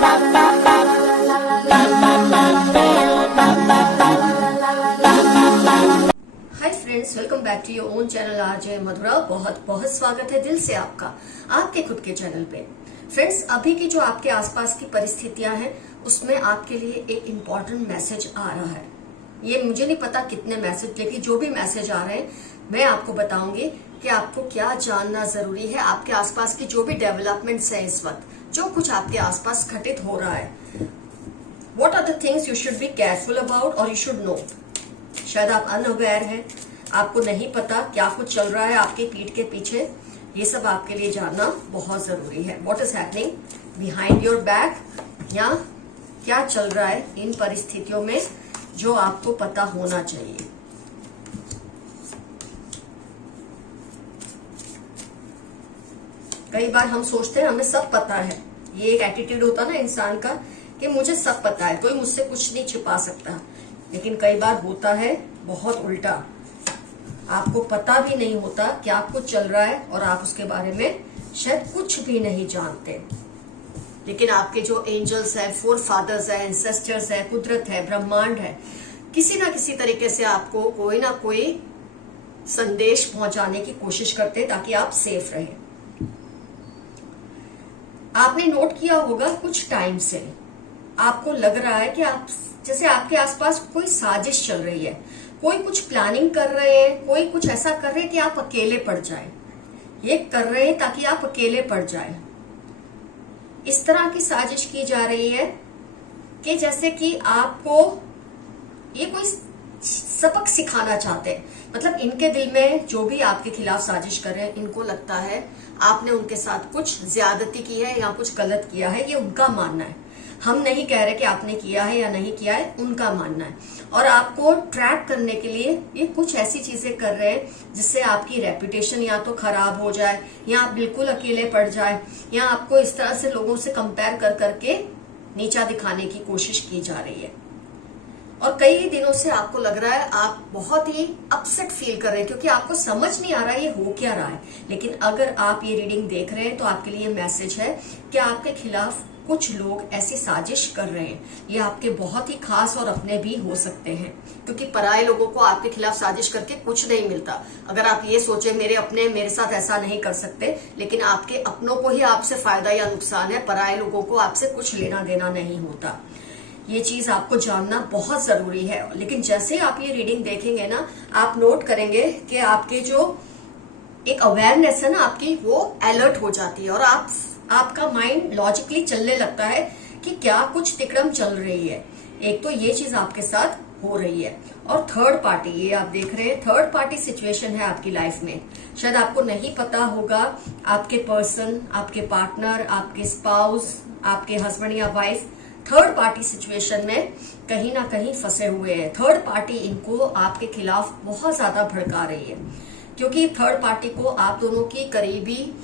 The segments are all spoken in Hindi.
Hi friends, welcome back to your own channel RJ Madhura. बहुत बहुत स्वागत है दिल से आपका आपके खुद के चैनल पे। फ्रेंड्स, अभी की जो आपके आसपास की परिस्थितियां हैं उसमें आपके लिए एक इम्पॉर्टेंट मैसेज आ रहा है। ये मुझे नहीं पता कितने मैसेज, लेकिन जो भी मैसेज आ रहे हैं मैं आपको बताऊंगी कि आपको क्या जानना जरूरी है। आपके आसपास की जो भी डेवलपमेंट्स है, इस वक्त जो कुछ आपके आसपास घटित हो रहा है, what are the things you should be careful about और यू शुड नो। शायद आप अनअवेयर हैं, आपको नहीं पता क्या कुछ चल रहा है आपके पीठ के पीछे। ये सब आपके लिए जानना बहुत जरूरी है। What is happening behind your back, या क्या चल रहा है इन परिस्थितियों में जो आपको पता होना चाहिए। कई बार हम सोचते हैं हमें सब पता है। ये एक एटीट्यूड होता है ना इंसान का कि मुझे सब पता है, कोई मुझसे कुछ नहीं छिपा सकता। लेकिन कई बार होता है बहुत उल्टा, आपको पता भी नहीं होता क्या कुछ चल रहा है और आप उसके बारे में शायद कुछ भी नहीं जानते। लेकिन आपके जो एंजल्स है, फोर फादर्स है, एंसेस्टर्स है, कुदरत है, ब्रह्मांड है, किसी ना किसी तरीके से आपको कोई ना कोई संदेश पहुंचाने की कोशिश करते हैं ताकि आप सेफ रहें। आपने नोट किया होगा कुछ टाइम से आपको लग रहा है कि आप जैसे आपके आसपास कोई साजिश चल रही है, कोई कुछ प्लानिंग कर रहे हैं, कोई कुछ ऐसा कर रहे हैं कि आप अकेले पड़ जाएं। ये कर रहे हैं ताकि आप अकेले पड़ जाएं। इस तरह की साजिश की जा रही है कि जैसे कि आपको ये कोई सबक सिखाना चाहते हैं। मतलब इनके दिल में जो भी आपके खिलाफ साजिश कर रहे हैं, इनको लगता है आपने उनके साथ कुछ ज्यादती की है या कुछ गलत किया है। ये उनका मानना है। हम नहीं कह रहे कि आपने किया है या नहीं किया है, उनका मानना है। और आपको ट्रैप करने के लिए ये कुछ ऐसी चीजें कर रहे हैं जिससे आपकी रेपुटेशन या तो खराब हो जाए, या आप बिल्कुल अकेले पड़ जाए, या आपको इस तरह से लोगों से कंपेयर कर करके नीचा दिखाने की कोशिश की जा रही है। और कई दिनों से आपको लग रहा है आप बहुत ही अपसेट फील कर रहे हैं, क्योंकि आपको समझ नहीं आ रहा है ये हो क्या रहा है। लेकिन अगर आप ये रीडिंग देख रहे हैं तो आपके लिए मैसेज है कि आपके खिलाफ कुछ लोग ऐसी साजिश कर रहे हैं। ये आपके बहुत ही खास और अपने भी हो सकते हैं, क्योंकि पराये लोगों को आपके खिलाफ साजिश करके कुछ नहीं मिलता। अगर आप ये सोचे मेरे अपने मेरे साथ ऐसा नहीं कर सकते, लेकिन आपके अपनों को ही आपसे फायदा या नुकसान है, पराये लोगों को आपसे कुछ लेना देना नहीं होता। ये चीज आपको जानना बहुत जरूरी है। लेकिन जैसे आप ये रीडिंग देखेंगे ना, आप नोट करेंगे कि आपके जो एक अवेयरनेस है ना आपकी, वो अलर्ट हो जाती है और आपका माइंड लॉजिकली चलने लगता है कि क्या कुछ तिकड़म चल रही है। एक तो ये चीज आपके साथ हो रही है। और थर्ड पार्टी, ये आप देख रहे हैं थर्ड पार्टी सिचुएशन है आपकी लाइफ में। शायद आपको नहीं पता होगा, आपके पर्सन, आपके पार्टनर, आपके स्पाउस, आपके हस्बैंड या वाइफ थर्ड पार्टी सिचुएशन में कहीं ना कहीं फंसे हुए हैं। थर्ड पार्टी इनको आपके खिलाफ बहुत ज्यादा भड़का रही है, क्योंकि थर्ड पार्टी को आप दोनों की करीबी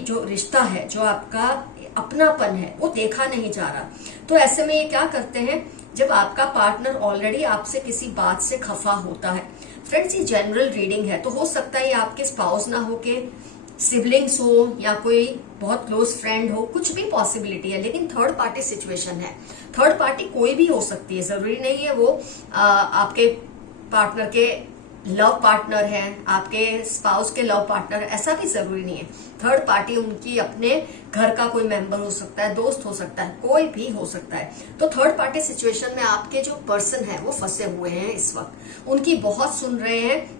जो रिश्ता है, जो आपका अपनापन है, वो देखा नहीं जा रहा। तो ऐसे में ये क्या करते हैं, जब आपका पार्टनर ऑलरेडी आपसे किसी बात से खफा होता है। फ्रेंड्स, ये जनरल रीडिंग है, तो हो सकता है ये आपके स्पाउस ना हो के सिबलिंग्स हो या कोई बहुत क्लोज फ्रेंड हो, कुछ भी पॉसिबिलिटी है। लेकिन थर्ड पार्टी सिचुएशन है। थर्ड पार्टी कोई भी हो सकती है, जरूरी नहीं है वो आपके पार्टनर के लव पार्टनर है, आपके स्पाउस के लव पार्टनर है, ऐसा भी जरूरी नहीं है। थर्ड पार्टी उनकी अपने घर का कोई मेंबर हो सकता है, दोस्त हो सकता है, कोई भी हो सकता है। तो थर्ड पार्टी सिचुएशन में आपके जो पर्सन है वो फंसे हुए हैं इस वक्त। उनकी बहुत सुन रहे हैं,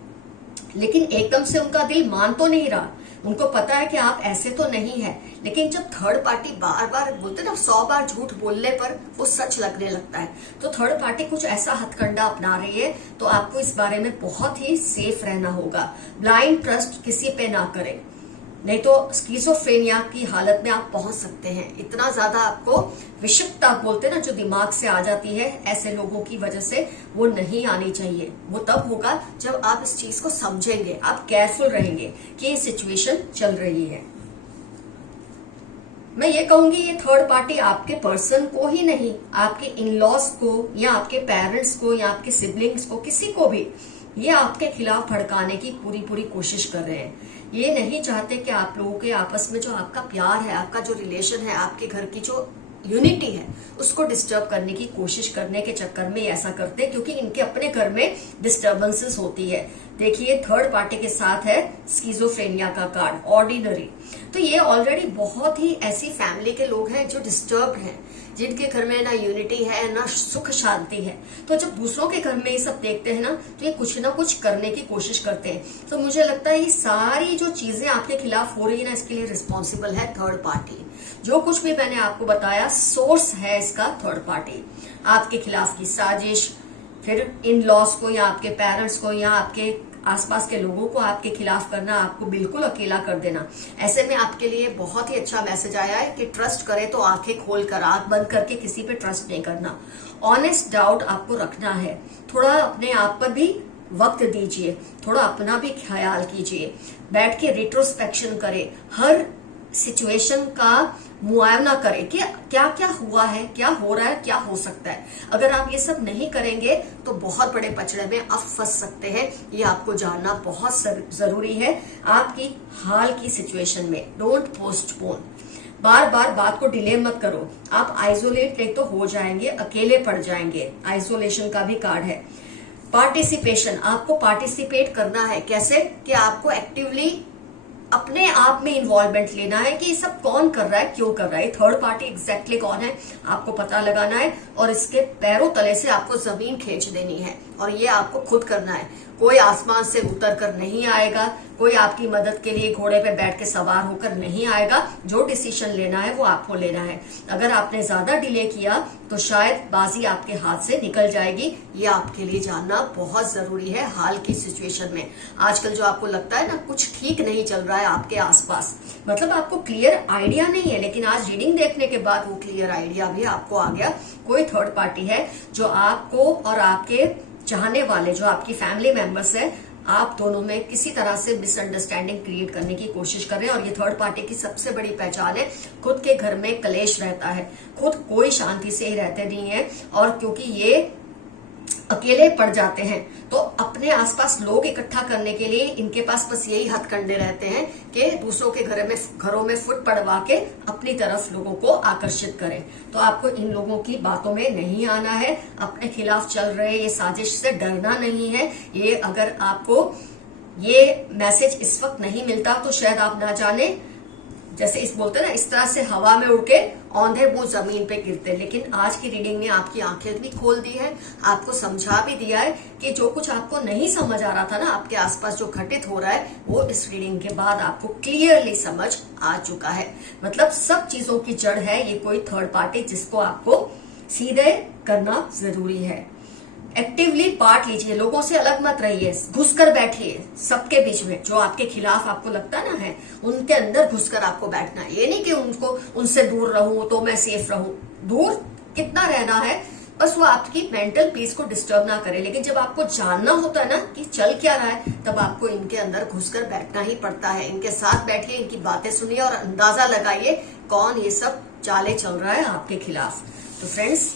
लेकिन एकदम से उनका दिल मान तो नहीं रहा। उनको पता है कि आप ऐसे तो नहीं है, लेकिन जब थर्ड पार्टी बार बार बोलते ना, 100 बार झूठ बोलने पर वो सच लगने लगता है। तो थर्ड पार्टी कुछ ऐसा हथकंडा अपना रही है, तो आपको इस बारे में बहुत ही सेफ रहना होगा। ब्लाइंड ट्रस्ट किसी पे ना करें, नहीं तो स्किज़ोफ्रेनिया की हालत में आप पहुंच सकते हैं। इतना ज्यादा आपको विषुप्तता बोलते ना, जो दिमाग से आ जाती है, ऐसे लोगों की वजह से वो नहीं आनी चाहिए। वो तब होगा जब आप इस चीज को समझेंगे, आप केयरफुल रहेंगे कि ये सिचुएशन चल रही है। मैं ये कहूंगी ये थर्ड पार्टी आपके पर्सन को ही नहीं, आपके इन लॉज को या आपके पेरेंट्स को या आपके सिबलिंग्स को, किसी को भी ये आपके खिलाफ भड़काने की पूरी पूरी कोशिश कर रहे हैं। ये नहीं चाहते कि आप लोगों के आपस में जो आपका प्यार है, आपका जो रिलेशन है, आपके घर की जो यूनिटी है, उसको डिस्टर्ब करने की कोशिश करने के चक्कर में ऐसा करते हैं, क्योंकि इनके अपने घर में डिस्टर्बेंसेस होती है। देखिए थर्ड पार्टी के साथ है स्किज़ोफ्रेनिया का कार्ड, ऑर्डिनरी। तो ये ऑलरेडी बहुत ही ऐसी फैमिली के लोग हैं जो डिस्टर्ब्ड हैं, जिनके घर में ना यूनिटी है ना सुख शांति है। तो जब दूसरों के घर में ये सब देखते हैं ना, तो ये कुछ ना कुछ करने की कोशिश करते हैं। तो मुझे लगता है ये सारी जो चीजें आपके खिलाफ हो रही है ना, इसके लिए रिस्पॉन्सिबल है थर्ड पार्टी। जो कुछ भी मैंने आपको बताया, सोर्स है इसका थर्ड पार्टी। आपके खिलाफ की साजिश, फिर इन लॉस को या आपके पेरेंट्स को या आपके आसपास के लोगों को आपके खिलाफ करना, आपको बिल्कुल अकेला कर देना। ऐसे में आपके लिए बहुत ही अच्छा मैसेज आया है कि ट्रस्ट करे तो आंखें खोल कर, आंख बंद करके किसी पे ट्रस्ट नहीं करना। ऑनेस्ट डाउट आपको रखना है। थोड़ा अपने आप पर भी वक्त दीजिए, थोड़ा अपना भी ख्याल कीजिए, बैठ के रिट्रोस्पेक्शन करे, हर सिचुएशन का मुआयना करें कि क्या क्या हुआ है, क्या हो रहा है, क्या हो सकता है। अगर आप ये सब नहीं करेंगे तो बहुत बड़े पचड़े में आप फंस सकते हैं। ये आपको जानना बहुत जरूरी है आपकी हाल की सिचुएशन में। डोंट पोस्टपोन, बार बार बात को डिले मत करो। आप आइसोलेट नहीं तो हो जाएंगे, अकेले पड़ जाएंगे। आइसोलेशन का भी कार्ड है। पार्टिसिपेशन, आपको पार्टिसिपेट करना है। कैसे? कि आपको एक्टिवली अपने आप में इन्वॉल्वमेंट लेना है कि ये सब कौन कर रहा है, क्यों कर रहा है, थर्ड पार्टी एग्जैक्टली कौन है, आपको पता लगाना है और इसके पैरों तले से आपको जमीन खींच देनी है। और ये आपको खुद करना है। कोई आसमान से उतर कर नहीं आएगा, कोई आपकी मदद के लिए घोड़े पे बैठ के सवार होकर नहीं आएगा। जो डिसीजन लेना है वो आपको लेना है। अगर आपने ज्यादा डिले किया तो शायद बाजी आपके हाथ से निकल जाएगी। ये आपके लिए जानना बहुत जरूरी है हाल की सिचुएशन में। आजकल जो आपको लगता है ना कुछ ठीक नहीं चल रहा है आपके आसपास, मतलब आपको क्लियर आइडिया नहीं है, लेकिन आज रीडिंग देखने के बाद वो क्लियर आइडिया भी आपको आ गया। कोई थर्ड पार्टी है जो आपको और आपके चाहने वाले, जो आपकी फैमिली मेंबर्स है, आप दोनों में किसी तरह से मिसअंडरस्टैंडिंग क्रिएट करने की कोशिश कर रहे हैं। और ये थर्ड पार्टी की सबसे बड़ी पहचान है, खुद के घर में कलेश रहता है, खुद कोई शांति से ही रहते नहीं है। और क्योंकि ये अकेले पड़ जाते हैं तो अपने आसपास लोग इकट्ठा करने के लिए इनके पास बस यही हथकंडे रहते हैं कि दूसरों के घरों में फुट पड़वा के अपनी तरफ लोगों को आकर्षित करें। तो आपको इन लोगों की बातों में नहीं आना है। अपने खिलाफ चल रहे ये साजिश से डरना नहीं है। ये अगर आपको ये मैसेज इस वक्त नहीं मिलता तो शायद आप ना जाने, जैसे इस बोलते हैं ना, इस तरह से हवा में उड़ के औंधे मुंह जमीन पे गिरते। लेकिन आज की रीडिंग ने आपकी आंखें भी खोल दी है, आपको समझा भी दिया है कि जो कुछ आपको नहीं समझ आ रहा था ना, आपके आसपास जो घटित हो रहा है, वो इस रीडिंग के बाद आपको क्लियरली समझ आ चुका है। मतलब सब चीजों की जड़ है ये कोई थर्ड पार्टी, जिसको आपको सीधे करना जरूरी है। एक्टिवली पार्ट लीजिए, लोगों से अलग मत रहिए, घुसकर बैठिए सबके बीच में। जो आपके खिलाफ आपको लगता ना है, उनके अंदर घुसकर आपको बैठना है। ये नहीं कि उनसे दूर रहूं तो मैं सेफ रहूं। दूर कितना रहना है, बस वो आपकी मेंटल पीस को डिस्टर्ब ना करे। लेकिन जब आपको जानना होता है ना कि चल क्या रहा है, तब आपको इनके अंदर घुसकर बैठना ही पड़ता है। इनके साथ बैठिए, इनकी बातें सुनिए और अंदाजा लगाइए कौन ये सब चाले चल रहा है आपके खिलाफ। तो फ्रेंड्स,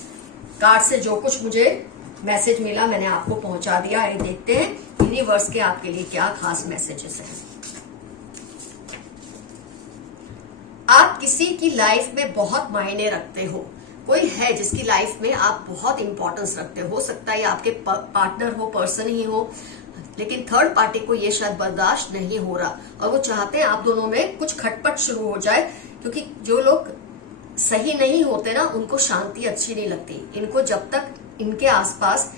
कार्ड से जो कुछ मुझे मैसेज मिला मैंने आपको पहुंचा दिया है। देखते हैं यूनिवर्स के आपके लिए क्या खास मैसेजेस हैं। आप किसी की लाइफ में बहुत मायने रखते हो। कोई है जिसकी लाइफ में आप बहुत इंपॉर्टेंस रखते हो सकता है आपके पार्टनर हो, पर्सन ही हो, लेकिन थर्ड पार्टी को ये शायद बर्दाश्त नहीं हो रहा और वो चाहते हैं आप दोनों में कुछ खटपट शुरू हो जाए। क्योंकि जो लोग सही नहीं होते ना, उनको शांति अच्छी नहीं लगती। इनको जब तक इनके आसपास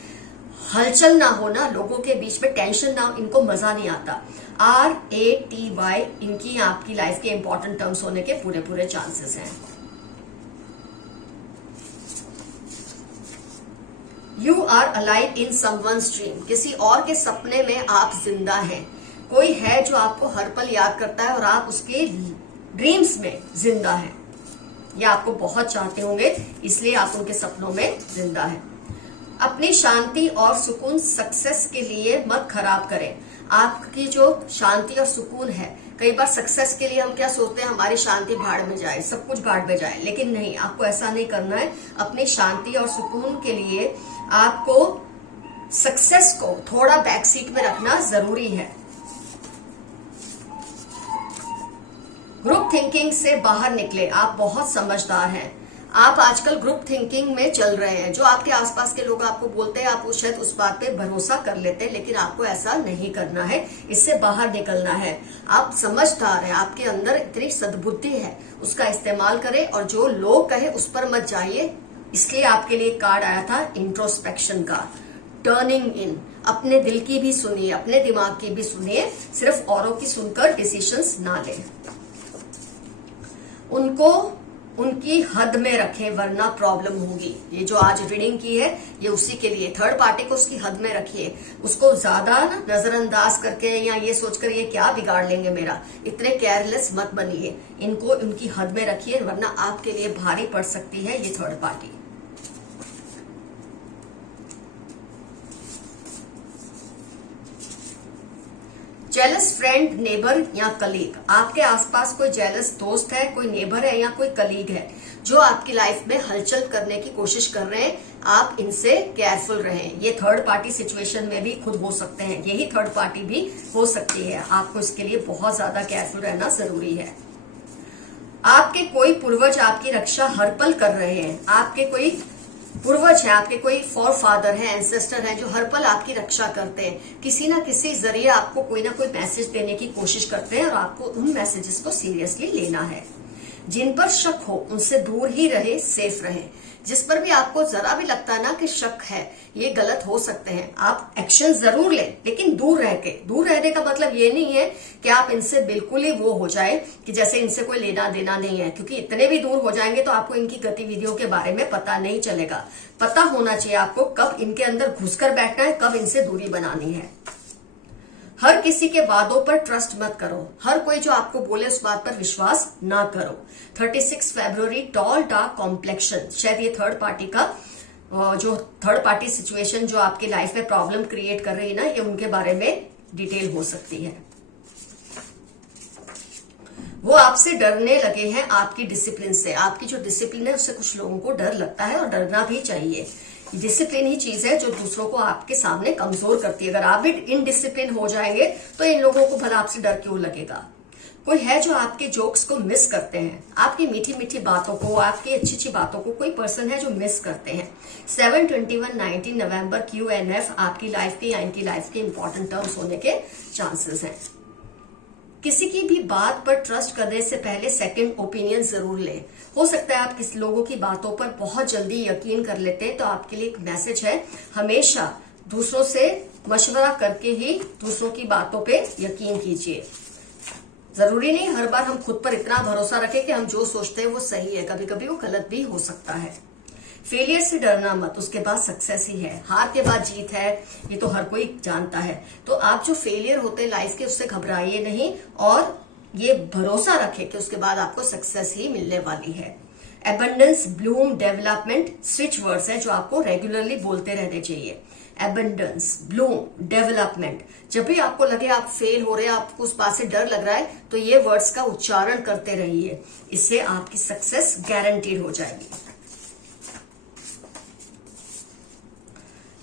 हलचल ना हो ना, लोगों के बीच में टेंशन ना हो, इनको मजा नहीं आता। RATY इनकी आपकी लाइफ के इंपॉर्टेंट टर्म्स होने के पूरे चांसेस हैं। You are alive in someone's dream, किसी और के सपने में आप जिंदा हैं। कोई है जो आपको हर पल याद करता है और आप उसके ड्रीम्स में जिंदा हैं। ये आपको बहुत चाहते होंगे, इसलिए आप उनके सपनों में जिंदा हैं। अपनी शांति और सुकून सक्सेस के लिए मत खराब करें। आपकी जो शांति और सुकून है, कई बार सक्सेस के लिए हम क्या सोचते हैं, हमारी शांति भाड़ में जाए, सब कुछ भाड़ में जाए, लेकिन नहीं, आपको ऐसा नहीं करना है। अपनी शांति और सुकून के लिए आपको सक्सेस को थोड़ा बैक सीट में रखना जरूरी है। ग्रुप थिंकिंग से बाहर निकले, आप बहुत समझदार हैं। आप आजकल ग्रुप थिंकिंग में चल रहे हैं। जो आपके आसपास के लोग आपको बोलते हैं, आप शायद उस बात पे भरोसा कर लेते हैं, लेकिन आपको ऐसा नहीं करना है, इससे बाहर निकलना है। आप समझदार हैं, आपके अंदर इतनी सद्बुद्धि है, उसका इस्तेमाल करें और जो लोग कहे उस पर मत जाइए। इसलिए आपके लिए कार्ड आया था इंट्रोस्पेक्शन का, टर्निंग इन। अपने दिल की भी सुनिए, अपने दिमाग की भी सुनिए, सिर्फ औरों की सुनकर डिसीजंस ना लें। उनको उनकी हद में रखें, वरना प्रॉब्लम होगी। ये जो आज रीडिंग की है ये उसी के लिए। थर्ड पार्टी को उसकी हद में रखिए, उसको ज्यादा ना नजरअंदाज करके या ये सोचकर ये क्या बिगाड़ लेंगे मेरा, इतने केयरलेस मत बनिए। इनको उनकी हद में रखिए, वरना आपके लिए भारी पड़ सकती है ये third party. Jealous friend, neighbour या कलीग। आपके आसपास कोई जेलस दोस्त है, कोई नेबर है या कोई कलीग है जो आपकी लाइफ में हलचल करने की कोशिश कर रहे हैं। आप इनसे केयरफुल रहें। ये थर्ड पार्टी सिचुएशन में भी खुद हो सकते हैं, यही थर्ड पार्टी भी हो सकती है। आपको इसके लिए बहुत ज्यादा केयरफुल रहना जरूरी है। आपके कोई पूर्वज आपकी रक्षा हर पल कर रहे हैं। आपके कोई पूर्वज है, आपके कोई फॉर फादर है, एंसेस्टर है, जो हर पल आपकी रक्षा करते हैं। किसी ना किसी जरिए आपको कोई ना कोई मैसेज देने की कोशिश करते हैं और आपको उन मैसेजेस को सीरियसली लेना है। जिन पर शक हो उनसे दूर ही रहे, सेफ रहे। जिस पर भी आपको जरा भी लगता है ना कि शक है, ये गलत हो सकते हैं, आप एक्शन जरूर लें, लेकिन दूर रह के। दूर रहने का मतलब ये नहीं है कि आप इनसे बिल्कुल ही वो हो जाए कि जैसे इनसे कोई लेना देना नहीं है, क्योंकि इतने भी दूर हो जाएंगे तो आपको इनकी गतिविधियों के बारे में पता नहीं चलेगा। पता होना चाहिए आपको कब इनके अंदर घुसकर बैठना है, कब इनसे दूरी बनानी है। हर किसी के वादों पर ट्रस्ट मत करो। हर कोई जो आपको बोले उस बात पर विश्वास ना करो। 36 फरवरी, टॉल डार्क कॉम्प्लेक्शन। शायद ये थर्ड पार्टी का जो थर्ड पार्टी सिचुएशन जो आपकी लाइफ में प्रॉब्लम क्रिएट कर रही है ना, ये उनके बारे में डिटेल हो सकती है। वो आपसे डरने लगे हैं, आपकी डिसिप्लिन से। आपकी जो डिसिप्लिन है उससे कुछ लोगों को डर लगता है और डरना भी चाहिए। डिसिप्लिन ही चीज है जो दूसरों को आपके सामने कमजोर करती है। अगर आप भी इनडिसिप्लिन हो जाएंगे तो इन लोगों को भला आपसे डर क्यों लगेगा। कोई है जो आपके जोक्स को मिस करते हैं, आपकी मीठी मीठी बातों को, आपकी अच्छी अच्छी बातों को कोई पर्सन है जो मिस करते हैं। 7/21/19 नवंबर QNF आपकी लाइफ के या इनकी लाइफ के इंपॉर्टेंट टर्म्स होने के चांसेस हैं। किसी की भी बात पर ट्रस्ट करने से पहले सेकंड ओपिनियन जरूर लें। हो सकता है आप किसी लोगों की बातों पर बहुत जल्दी यकीन कर लेते हैं, तो आपके लिए एक मैसेज है, हमेशा दूसरों से मशवरा करके ही दूसरों की बातों पे यकीन कीजिए। जरूरी नहीं हर बार हम खुद पर इतना भरोसा रखें कि हम जो सोचते हैं वो सही है, कभी कभी वो गलत भी हो सकता है। फेलियर से डरना मत, उसके बाद सक्सेस ही है। हार के बाद जीत है, ये तो हर कोई जानता है। तो आप जो फेलियर होते हैं लाइफ के, उससे घबराइए नहीं और ये भरोसा रखें कि उसके बाद आपको सक्सेस ही मिलने वाली है। Abundance, Bloom, development switch words है जो आपको रेगुलरली बोलते रहने चाहिए। Abundance, Bloom, development. जब भी आपको लगे आप फेल हो रहे हैं, आपको उस बात से डर लग रहा है, तो ये वर्ड्स का उच्चारण करते रहिए। इससे आपकी सक्सेस गारंटीड हो जाएगी।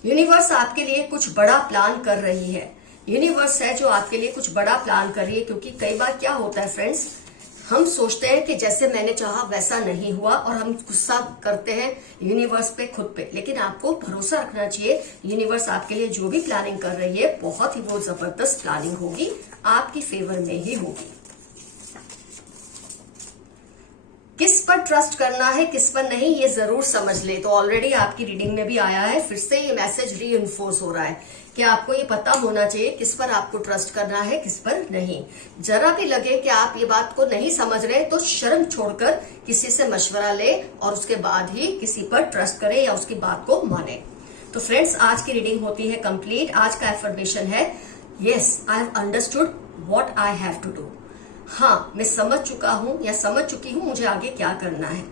यूनिवर्स आपके लिए कुछ बड़ा प्लान कर रही है। यूनिवर्स है जो आपके लिए कुछ बड़ा प्लान कर रही है, क्योंकि कई बार क्या होता है फ्रेंड्स, हम सोचते हैं कि जैसे मैंने चाहा वैसा नहीं हुआ और हम गुस्सा करते हैं यूनिवर्स पे, खुद पे। लेकिन आपको भरोसा रखना चाहिए, यूनिवर्स आपके लिए जो भी प्लानिंग कर रही है बहुत ही वो जबरदस्त प्लानिंग होगी, आपकी फेवर में ही होगी। किस पर ट्रस्ट करना है, किस पर नहीं, ये जरूर समझ ले। तो ऑलरेडी आपकी रीडिंग में भी आया है, फिर से ये मैसेज रीइंफोर्स हो रहा है कि आपको ये पता होना चाहिए किस पर आपको ट्रस्ट करना है, किस पर नहीं। जरा भी लगे कि आप ये बात को नहीं समझ रहे, तो शर्म छोड़कर किसी से मशवरा ले और उसके बाद ही किसी पर ट्रस्ट करें या उसकी बात को माने। तो फ्रेंड्स, आज की रीडिंग होती है कंप्लीट। आज का एफर्मेशन है, yes I have understood what I have to do. हाँ, मैं समझ चुका हूं या समझ चुकी हूं मुझे आगे क्या करना है।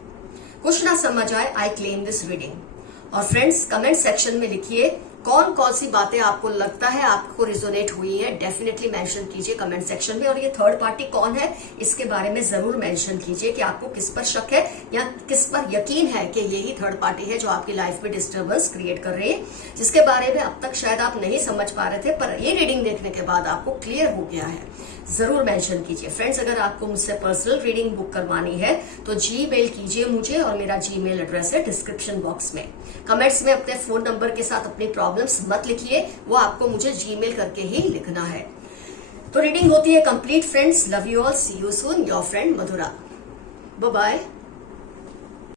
कुछ ना समझ आए, आई क्लेम दिस रीडिंग। और फ्रेंड्स, कमेंट सेक्शन में लिखिए कौन कौन सी बातें आपको लगता है आपको रिजोनेट हुई है, डेफिनेटली मेंशन कीजिए कमेंट सेक्शन में। और ये थर्ड पार्टी कौन है, इसके बारे में जरूर मेंशन कीजिए कि आपको किस पर शक है या किस पर यकीन है कि यही थर्ड पार्टी है जो आपकी लाइफ में डिस्टर्बेंस क्रिएट कर रही है, जिसके बारे में अब तक शायद आप नहीं समझ पा रहे थे, पर ये रीडिंग देखने के बाद आपको क्लियर हो गया है। जरूर मेंशन कीजिए। फ्रेंड्स, अगर आपको मुझसे पर्सनल रीडिंग बुक करवानी है तो जीमेल कीजिए मुझे, और मेरा जीमेल एड्रेस है डिस्क्रिप्शन बॉक्स में। कमेंट्स में अपने फोन नंबर के साथ अपनी प्रॉब्लम्स मत लिखिए, वो आपको मुझे जीमेल करके ही लिखना है। तो रीडिंग होती है complete friends. Love you all, see you soon, your friend Madhura. Bye bye.